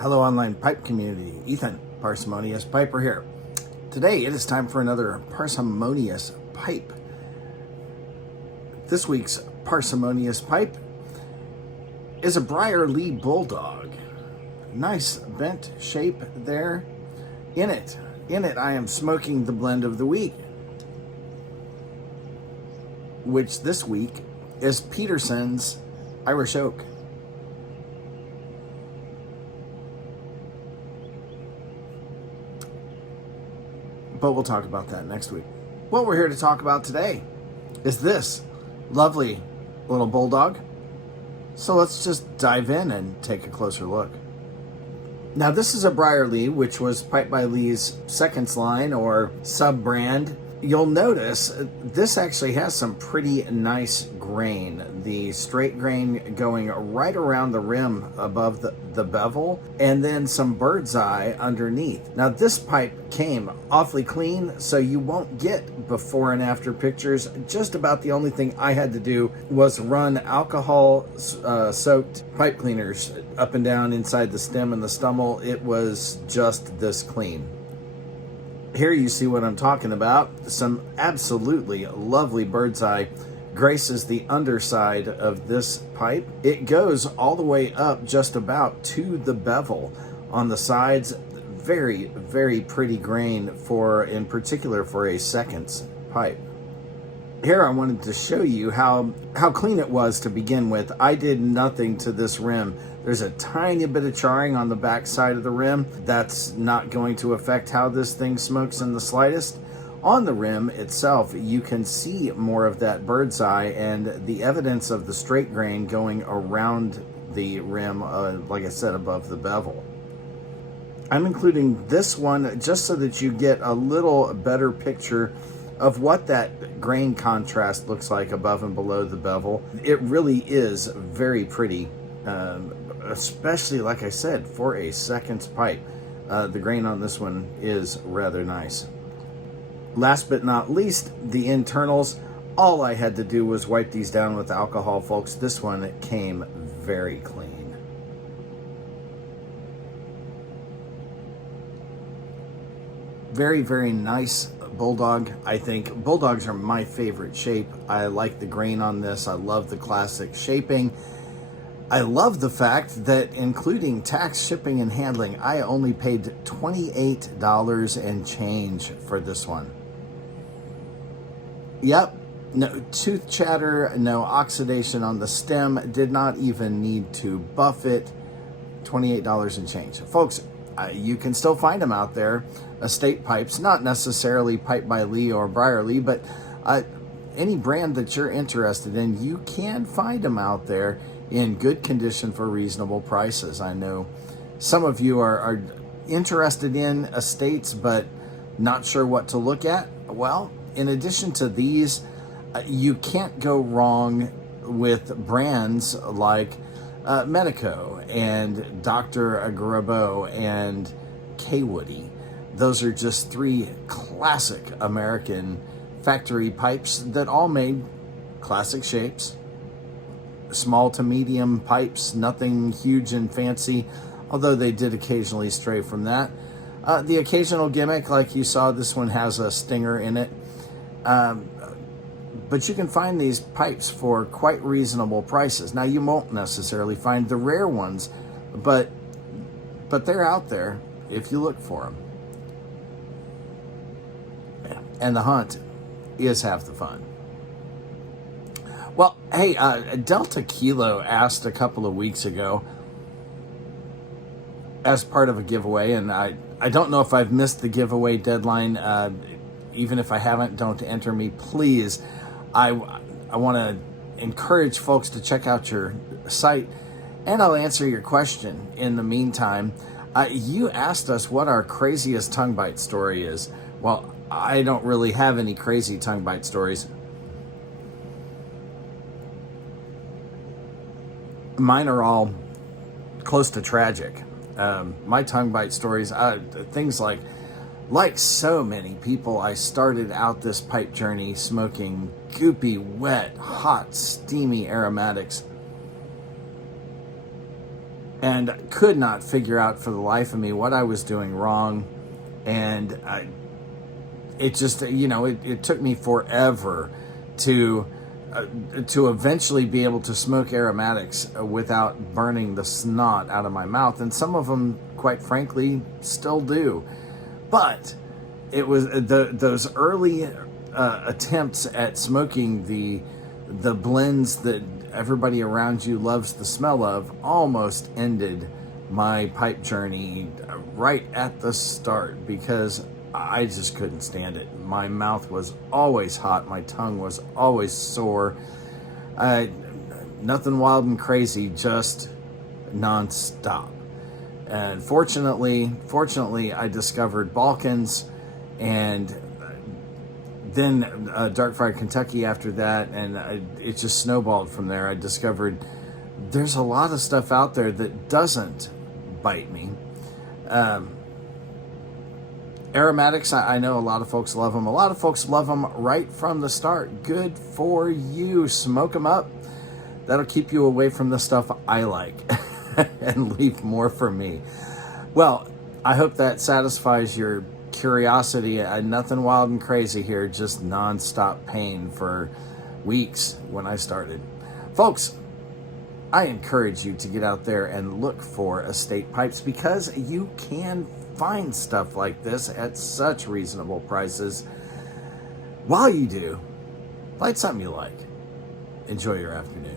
Hello, online pipe community. Ethan, Parsimonious Piper here. Today, it is time for another Parsimonious Pipe. This week's Parsimonious Pipe is a Briarlee Bulldog. Nice bent shape there. In it, I am smoking the blend of the week, which this week is Peterson's Irish Oak. But we'll talk about that next week. What we're here to talk about today is this lovely little Bulldog. So let's just dive in and take a closer look. Now, this is a Briarlee, which was Pipe by Lee's seconds line or sub-brand. You'll notice this actually has some pretty nice grain. The straight grain going right around the rim above the bevel, and then some bird's eye underneath. Now, this pipe came awfully clean, so you won't get before and after pictures. Just about the only thing I had to do was run alcohol soaked pipe cleaners up and down inside the stem and the stummel. It was just this clean. Here you see what I'm talking about. Some absolutely lovely bird's eye graces the underside of this pipe. It goes all the way up just about to the bevel on the sides. Very, very pretty grain in particular for a seconds pipe. Here I wanted to show you how clean it was to begin with. I did nothing to this rim. There's a tiny bit of charring on the back side of the rim. That's not going to affect how this thing smokes in the slightest. On the rim itself, you can see more of that bird's eye and the evidence of the straight grain going around the rim, like I said, above the bevel. I'm including this one just so that you get a little better picture of what that grain contrast looks like above and below the bevel. It really is very pretty, especially, like I said, for a seconds pipe. The grain on this one is rather nice. Last but not least, the internals. All I had to do was wipe these down with alcohol, folks. This one came very clean. Very, very nice Bulldog. I think Bulldogs are my favorite shape. I like the grain on this. I love the classic shaping. I love the fact that including tax, shipping, and handling, I only paid $28 and change for this one. Yep, no tooth chatter, no oxidation on the stem, did not even need to buff it. $28 and change. Folks, you can still find them out there. Estate pipes, not necessarily Pipe by Lee or Briarlee, but any brand that you're interested in, you can find them out there in good condition for reasonable prices. I know some of you are interested in estates but not sure what to look at. Well, in addition to these, you can't go wrong with brands like Medico and Dr. Grabo and K-Woody. Those are just three classic American factory pipes that all made classic shapes. Small to medium pipes, nothing huge and fancy, although they did occasionally stray from that. The occasional gimmick, like you saw, this one has a stinger in it. But you can find these pipes for quite reasonable prices. Now, you won't necessarily find the rare ones, but they're out there if you look for them. And the hunt is half the fun. Well, hey, Delta Kilo asked a couple of weeks ago as part of a giveaway, and I don't know if I've missed the giveaway deadline. Even if I haven't, don't enter me, please. I want to encourage folks to check out your site, and I'll answer your question in the meantime. You asked us what our craziest tongue bite story is. Well, I don't really have any crazy tongue bite stories. Mine are all close to tragic. My tongue bite stories, things like so many people, I started out this pipe journey smoking goopy, wet, hot, steamy aromatics. and could not figure out for the life of me what I was doing wrong. And it just, it took me forever to eventually be able to smoke aromatics without burning the snot out of my mouth. And some of them, quite frankly, still do. But it was those early attempts at smoking the blends that everybody around you loves the smell of almost ended my pipe journey right at the start, because I just couldn't stand it. My mouth was always hot. My tongue was always sore. Nothing wild and crazy, just nonstop. And fortunately, I discovered Balkans, and then Dark Fried Kentucky after that, and it just snowballed from there. I discovered there's a lot of stuff out there that doesn't bite me. Aromatics, I know a lot of folks love them. A lot of folks love them right from the start. Good for you. Smoke them up. That'll keep you away from the stuff I like and leave more for me. Well, I hope that satisfies your curiosity. Nothing wild and crazy here, just nonstop pain for weeks when I started. Folks, I encourage you to get out there and look for estate pipes, because you can find stuff like this at such reasonable prices. While you do, light something you like. Enjoy your afternoon.